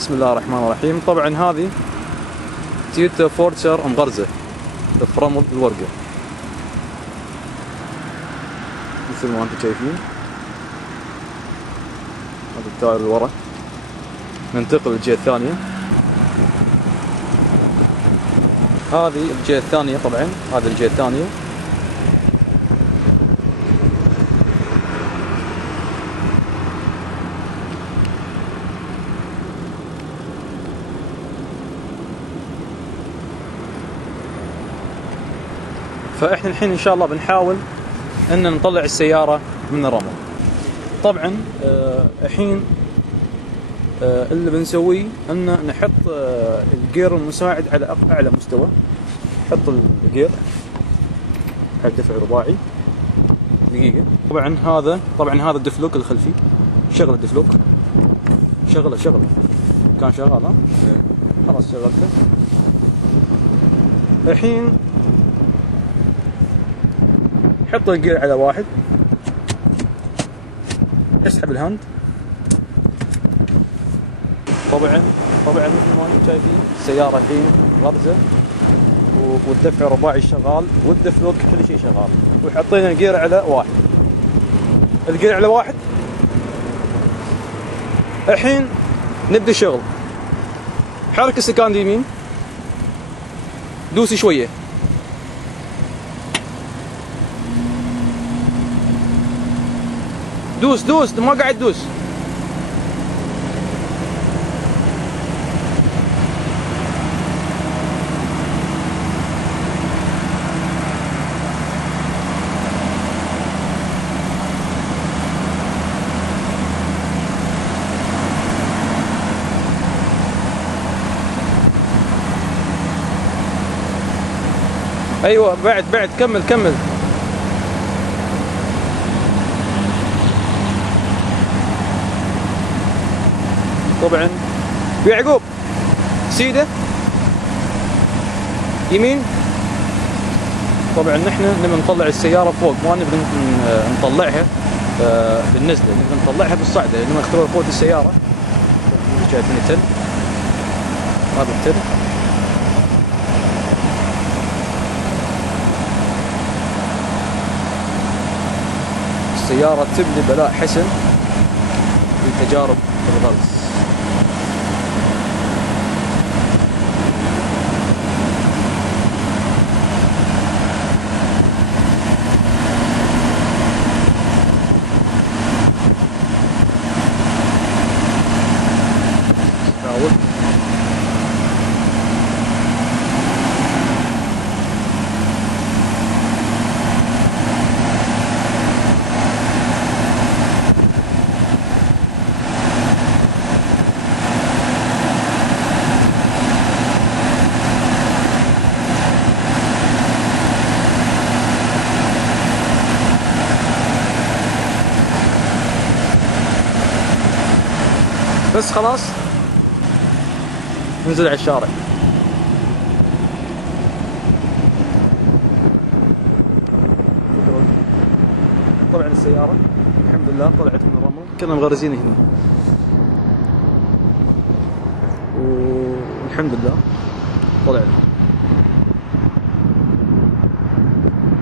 بسم الله الرحمن الرحيم. طبعا هذه تويوتا فورتشر مغرزة فرمل الورقة مثل ما انتم شايفين. هذا التاير اللي ورا. ننتقل للجهة الثانية. هذه الجهة الثانية. طبعا هذه الجهة الثانية. فاحنا الحين ان شاء الله بنحاول ان نطلع السيارة من الرمل. طبعا الحين اللي بنسويه ان نحط الجير المساعد على اعلى مستوى. نحط الجير على دفع رباعي. دقيقة. طبعا هذا الدفلوك الخلفي. شغل الدفلوك. شغله كان شغال. ها خلاص شغلته. الحين حط الجير على واحد. اسحب الهاند. طبعا مثل ما انتم شايفين السيارة الحين غرزة والدفع رباعي شغال والدفلوك كل شيء شغال. وحطينا الجير على واحد. الجير على واحد. الحين نبدأ شغل. حرك السكان اليمين. دوسي شوية. دوس ما قاعد تدوس. ايوه بعد كمل. طبعا يعقوب سيده يمين. طبعا نحن نبي نطلع السيارة فوق، ما نبي نطلعها بالنزلة، نبي نطلعها بالصعدة. نبي نختبر قوة السيارة. شايفين التل؟ هذا التل. السيارة تبني بلاء حسن في تجارب الغرز. بس خلاص ننزل على الشارع. طبعا السيارة الحمد لله طلعت من الرمل. كنا مغرزين هنا والحمد لله طلعت.